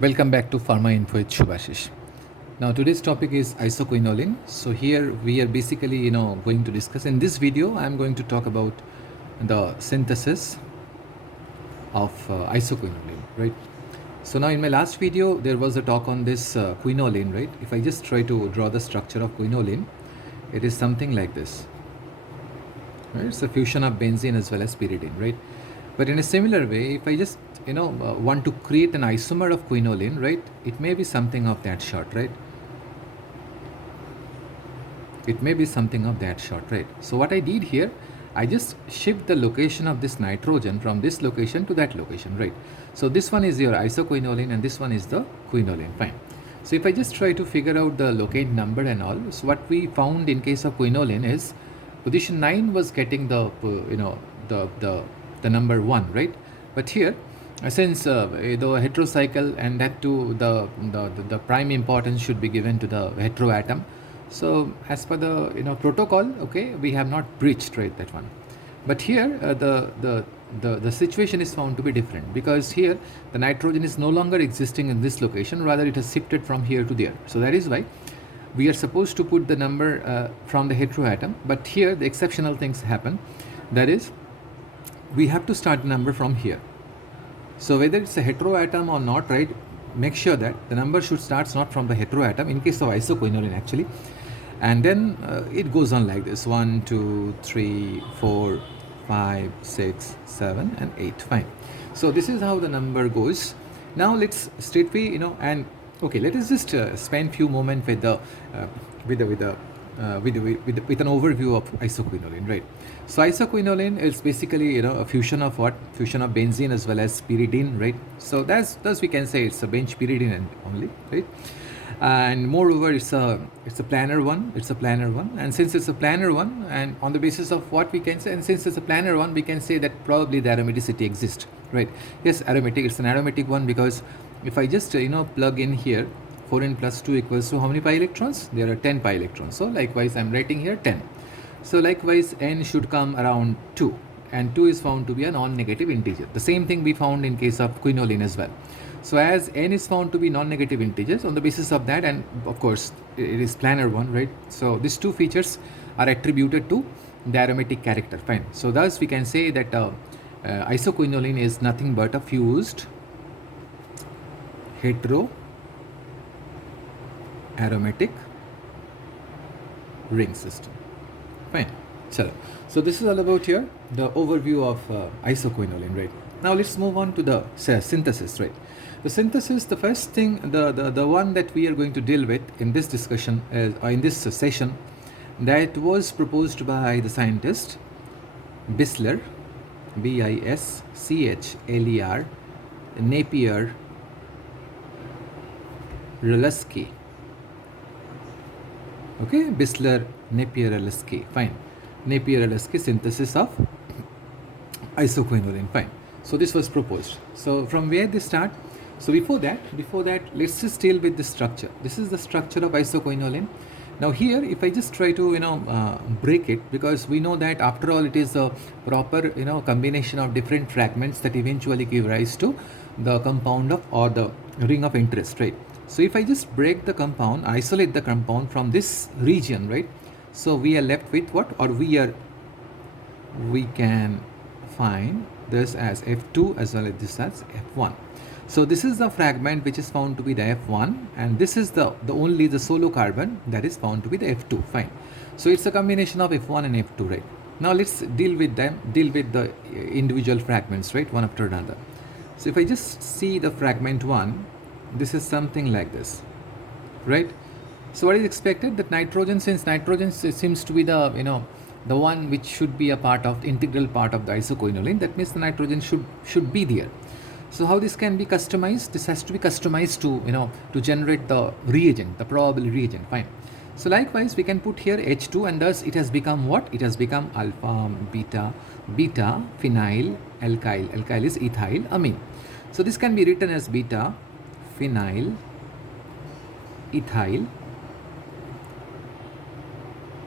Welcome back to Pharma-info with Shubhashish. Now today's topic is isoquinoline. So here we are basically going to discuss. In this video I'm going to talk about the synthesis of isoquinoline, right? So now in my last video there was a talk on this quinoline, right? If I just try to draw the structure of quinoline, it is something like this, right? It's a fusion of benzene as well as pyridine, right? But in a similar way, if I just want to create an isomer of quinoline, right, it may be something of that sort, right? It may be something of that sort, right? So what I did here, I just shift the location of this nitrogen from this location to that location, right? So this one is your isoquinoline and this one is the quinoline, fine. So if I just try to figure out the locate number and all, so what we found in case of quinoline is position 9 was getting the the number 1, right? But here since the heterocycle and that too the prime importance should be given to the heteroatom, so as per the protocol, okay, we have not breached, right, that one. But here the situation is found to be different, because here the nitrogen is no longer existing in this location, rather it has shifted from here to there. So that is why we are supposed to put the number from the heteroatom, but here the exceptional things happen. That is, we have to start the number from here. So whether it's a heteroatom or not, right, make sure that the number should start not from the heteroatom in case of isoquinoline actually, and then it goes on like this: 1 2 3 4 5 6 7 and 8, fine. So this is how the number goes. Now let's straightway and okay, let us just spend few moments with the with an overview of isoquinoline, right? So isoquinoline is basically a fusion of what? Fusion of benzene as well as pyridine, right? So that's we can say it's a bench pyridine only, right? And moreover, it's a planar one. It's a planar one, and since it's a planar one, and on the basis of what we can say, and since it's a planar one, we can say that probably the aromaticity exists, right? Yes, aromatic. It's an aromatic one because if I just plug in here 4n plus 2 equals to how many pi electrons? There are 10 pi electrons. So likewise, I'm writing here 10. So likewise, n should come around 2, and 2 is found to be a non-negative integer. The same thing we found in case of quinoline as well. So as n is found to be non-negative integers, on the basis of that, and of course it is planar one, right? So these two features are attributed to the aromatic character, fine. So thus we can say that isoquinoline is nothing but a fused hetero aromatic ring system, fine. So this is all about here the overview of isoquinoline, right? Now let's move on to the synthesis, right? The synthesis, the first thing, the one that we are going to deal with in this discussion is, in this session, that was proposed by the scientist Bisler, Bischler, Napier, Rulewski. Okay, Bisler, Napier, Rulewski, fine. Napier, Rulewski synthesis of isoquinoline, fine. So this was proposed. So from where they start? So before that, let's just deal with the structure. This is the structure of isoquinoline. Now here, if I just try to break it, because we know that after all it is a proper combination of different fragments that eventually give rise to the compound of, or the ring of interest, right? So if I just break the compound, isolate the compound from this region, right? So we are left with what? Or we can find this as F2 as well as this as F1. So this is the fragment which is found to be the F1, and this is the only the solo carbon that is found to be the F2, fine. So it's a combination of F1 and F2, right? Now let's deal with the individual fragments, right, one after another. So if I just see the fragment 1, this is something like this, right? So what is expected? That nitrogen, since nitrogen seems to be the the one which should be a part of, integral part of the isoquinoline, that means the nitrogen should be there. So how this can be customized? This has to be customized to to generate the reagent, the probable reagent, fine. So likewise we can put here H2, and thus it has become what? It has become alpha, beta, phenyl, alkyl. Alkyl is ethyl amine. So this can be written as beta phenyl ethyl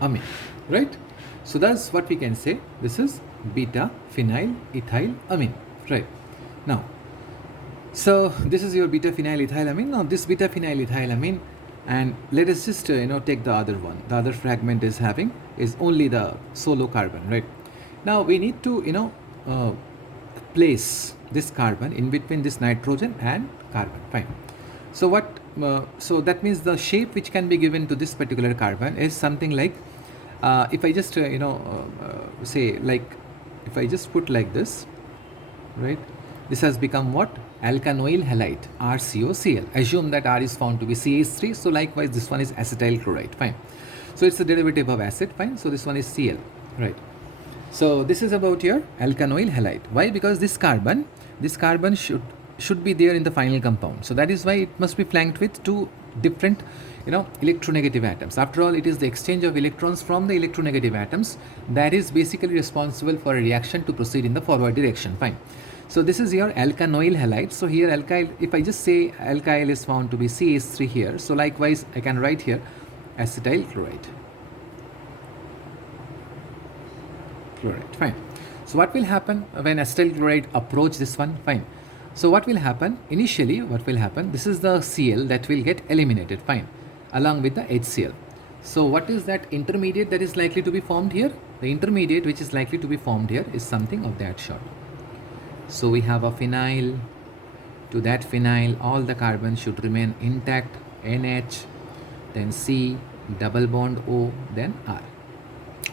amine, right? So that's what we can say. This is beta phenyl ethyl amine, right? Now So this is your beta phenylethylamine. Now this beta phenylethylamine, and let us just take the other one. The other fragment is only the solo carbon, right? Now we need to place this carbon in between this nitrogen and carbon. Fine. So what? So that means the shape which can be given to this particular carbon is something like, if I just say like, if I just put like this, right? This has become what? Alkanoyl halide, RCOCl. Assume that R is found to be CH3. So likewise, this one is acetyl chloride. Fine. So it's a derivative of acid. Fine. So this one is Cl. Right. So this is about your alkanoyl halide. Why? Because this carbon should be there in the final compound. So that is why it must be flanked with two different electronegative atoms. After all, it is the exchange of electrons from the electronegative atoms that is basically responsible for a reaction to proceed in the forward direction. Fine. So this is your alkanoyl halide. So here alkyl, if I just say alkyl is found to be CH3 here, so likewise I can write here acetyl chloride. Fine. So what will happen when acetyl chloride approach this one? Fine. So what will happen? Initially, what will happen? This is the Cl that will get eliminated. Fine. Along with the HCl. So what is that intermediate that is likely to be formed here? The intermediate which is likely to be formed here is something of that sort. So we have a phenyl. To that phenyl, all the carbons should remain intact. NH, then C, double bond O, then R.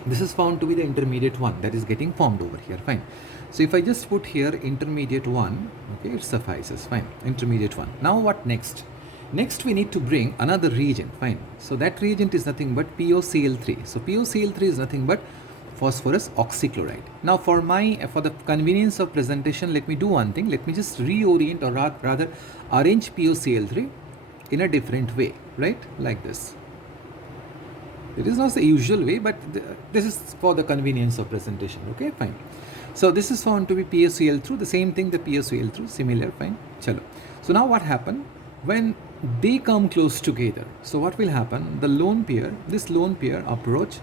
This is found to be the intermediate one that is getting formed over here. Fine. So if I just put here intermediate one, okay, it suffices. Fine. Intermediate one. Now what next? Next we need to bring another reagent. Fine. So that reagent is nothing but POCl3. So POCl3 is nothing but phosphorus oxychloride. Now for the convenience of presentation, let me do one thing. Let me just reorient, or rather arrange POCl3 in a different way, right? Like this. It is not the usual way, but this is for the convenience of presentation. Okay, fine. So this is found to be POCl3, the same thing, the POCl3, similar, fine. Chalo. So now what happened when they come close together? So what will happen? This lone pair approach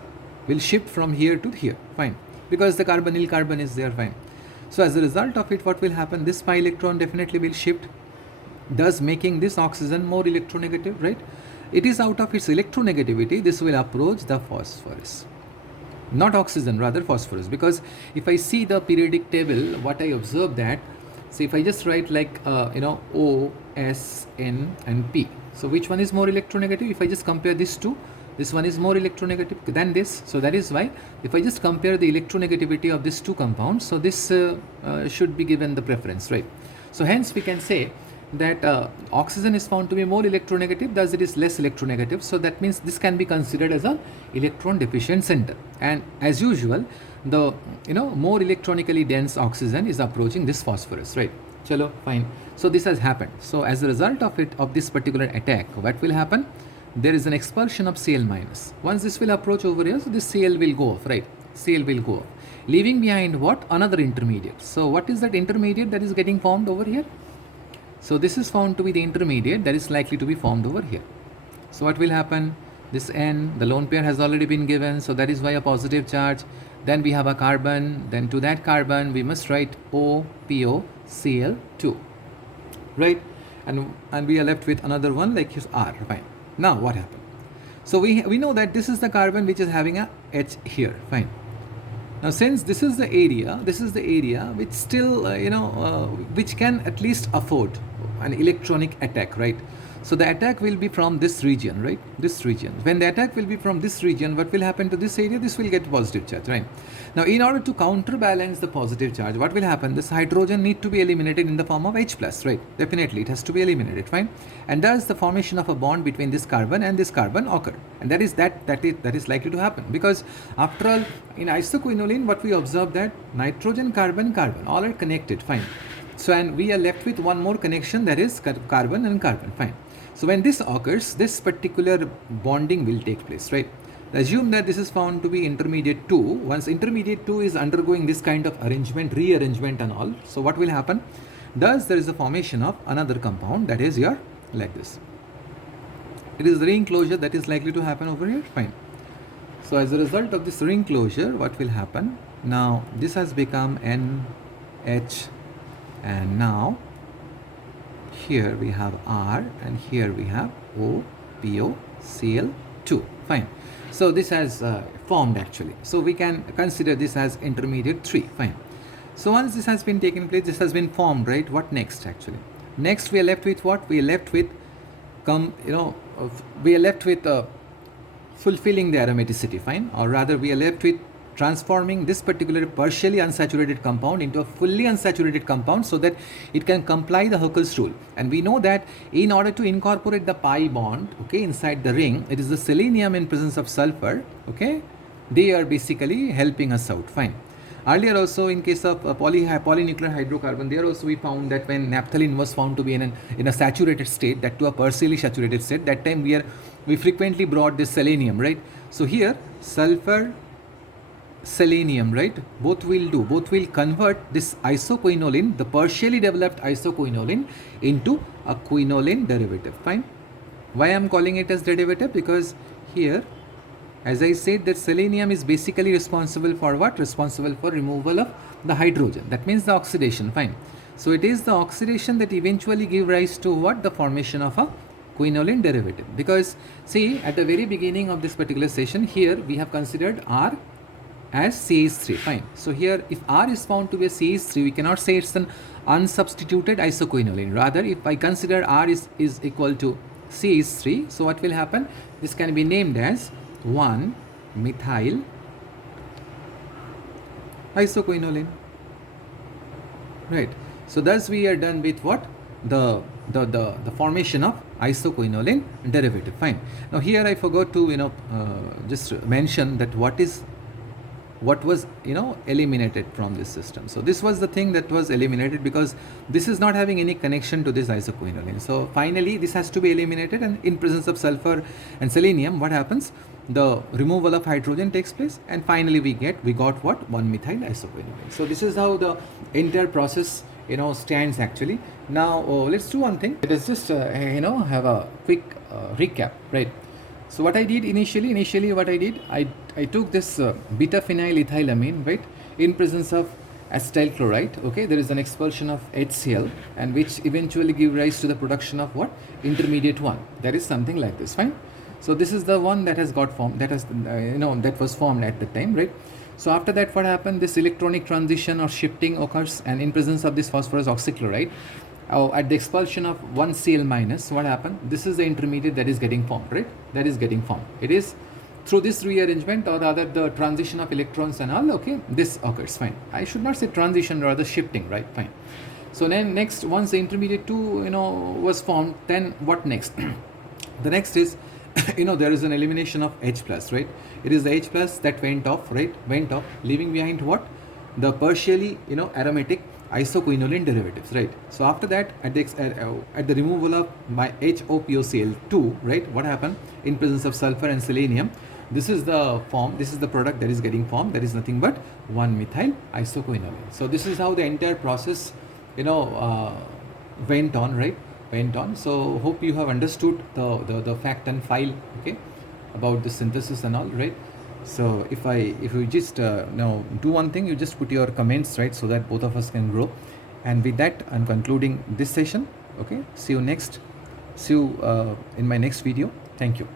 will shift from here to here, fine, because the carbonyl carbon is there, fine. So as a result of it, what will happen? This pi electron definitely will shift, thus making this oxygen more electronegative, right? It is out of its electronegativity, this will approach the phosphorus. Not oxygen, rather phosphorus. Because if I see the periodic table, what I observe that, see if I just write like, O, S, N and P. So which one is more electronegative? If I just compare these two, this one is more electronegative than this. So that is why if I just compare the electronegativity of these two compounds, so this should be given the preference, right? So hence we can say that oxygen is found to be more electronegative, thus it is less electronegative. So that means this can be considered as a electron deficient center. And as usual, the more electronically dense oxygen is approaching this phosphorus, right? Chalo, fine. So this has happened. So as a result of this particular attack, what will happen? There is an expulsion of Cl minus. Once this will approach over here, so this Cl will go off, right? Cl will go off, leaving behind what? Another intermediate. So what is that intermediate that is getting formed over here? So this is found to be the intermediate that is likely to be formed over here. So what will happen? This N, the lone pair has already been given, so that is why a positive charge. Then we have a carbon, then to that carbon we must write OPOCl2, right? And we are left with another one like his R, fine. Now what happened? So we know that this is the carbon which is having a H here, fine. Now since this is the area which still which can at least afford an electronic attack, right? So the attack will be from this region, right? This region. When the attack will be from this region, what will happen to this area? This will get positive charge, right? Now in order to counterbalance the positive charge, what will happen? This hydrogen need to be eliminated in the form of H plus, right? Definitely it has to be eliminated, fine. And thus the formation of a bond between this carbon and this carbon occur. And that is likely to happen, because after all, in isoquinoline, what we observe that nitrogen, carbon, all are connected, fine. So and we are left with one more connection, that is carbon and carbon, fine. So when this occurs, this particular bonding will take place, right? Assume that this is found to be intermediate 2. Once intermediate 2 is undergoing this kind of rearrangement and all, so what will happen? Thus there is a formation of another compound that is here like this. It is the ring closure that is likely to happen over here, fine. So as a result of this ring closure, what will happen? Now this has become NH, and now here we have R, and here we have OPOCl2. Fine. So this has formed actually. So we can consider this as intermediate 3. Fine. So once this has been taken place, this has been formed, right? What next actually? Next we are left with what? We are left with fulfilling the aromaticity, fine, or rather we are left with transforming this particular partially unsaturated compound into a fully unsaturated compound so that it can comply the Huckel's rule. And we know that in order to incorporate the pi bond, okay, inside the ring, it is the selenium in presence of sulfur, okay, they are basically helping us out, fine. Earlier also in case of polynuclear hydrocarbon, there also we found that when naphthalene was found to be in a saturated state, that to a partially saturated state, that time we frequently brought this selenium, right? So here sulfur, selenium, right? Both will convert this isoquinoline, the partially developed isoquinoline, into a quinoline derivative, fine. Why I am calling it as derivative? Because here, as I said, that selenium is basically responsible for what? Responsible for removal of the hydrogen. That means the oxidation, fine. So it is the oxidation that eventually give rise to what? The formation of a quinoline derivative. Because see, at the very beginning of this particular session, here we have considered R as CH3, fine. So here if R is found to be a CH3, we cannot say it's an unsubstituted isoquinoline. Rather, if I consider R is equal to CH3, so what will happen? This can be named as 1-methyl isoquinoline, right? So thus we are done with what? The formation of isoquinoline derivative, fine. Now here I forgot to just mention that what was eliminated from this system. So this was the thing that was eliminated because this is not having any connection to this isoquinoline. So finally this has to be eliminated, and in presence of sulfur and selenium, what happens? The removal of hydrogen takes place, and finally we got what? 1-methyl isoquinoline. So this is how the entire process stands actually. Now let's do one thing. Let us just have a quick recap, right? So what I did initially what I did, I took this beta phenyl ethylamine, right, in presence of acetyl chloride, okay, there is an expulsion of HCl, and which eventually give rise to the production of what? Intermediate 1. That is something like this, fine. So this is the one that has got formed, that has that was formed at the time, right? So after that, what happened? This electronic transition or shifting occurs, and in presence of this phosphorus oxychloride, at the expulsion of 1Cl minus, what happened? This is the intermediate that is getting formed, right? That is getting formed. It is through this rearrangement, or rather the transition of electrons and all, okay, this occurs, fine. I should not say transition, rather shifting, right? Fine. So then next, once the intermediate 2 was formed, then what next? The next is there is an elimination of H plus, right? It is the H plus that went off, right? Went off, leaving behind what? The partially aromatic isoquinoline derivatives, right? So after that, at the removal of my HOPOCl2, right, what happened? In presence of sulfur and selenium, this is the product that is getting formed. That is nothing but 1-methyl isoquinoline. So this is how the entire process went on, right? So hope you have understood the fact and file, okay, about the synthesis and all, right? So if you just now do one thing, you just put your comments, right, so that both of us can grow. And with that, I'm concluding this session, okay? See you in my next video. Thank you.